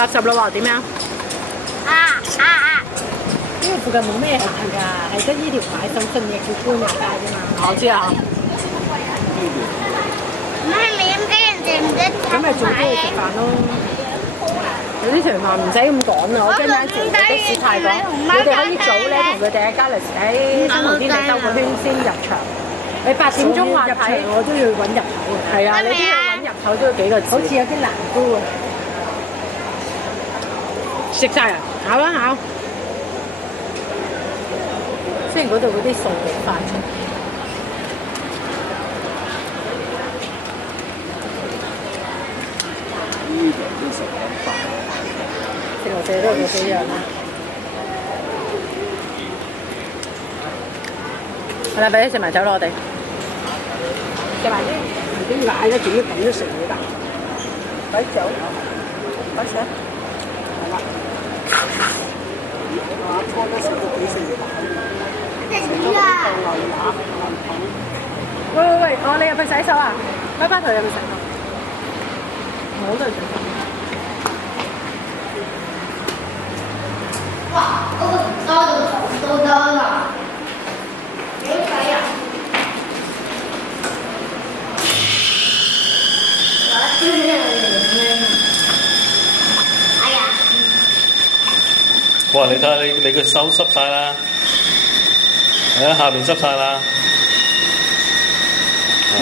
80啦喎，點樣？呢度附近冇咩行㗎，係得呢條牌手信嘅叫官也街啫嘛。我知啊。咁咪早啲去食飯咯。有啲食飯唔使咁趕啊！我跟陣時的士太趕，你哋可以早咧同佢哋喺加利斯喺新鴻天地兜個圈先入場。你8點鐘話睇，我都要揾入口啊。係啊，你都要揾入口都要幾個字。好似有啲難度啊。食晒啊！考一考。雖然嗰度嗰啲餸幾快速。食落地都係嗰幾樣啦。係啦，俾你食埋走咯，我哋。食埋啲，啲奶咧點都咁都食唔得。擺酒，擺上。係啦。我初都食到幾食唔喂，你入去洗手啊？拜拜，佢入去洗手。我都係洗手。哇！嗰個多到咁都得啦，幾抵啊！哎呀！哇！你睇下你個手濕晒啦，係啊，下邊濕晒啦，係。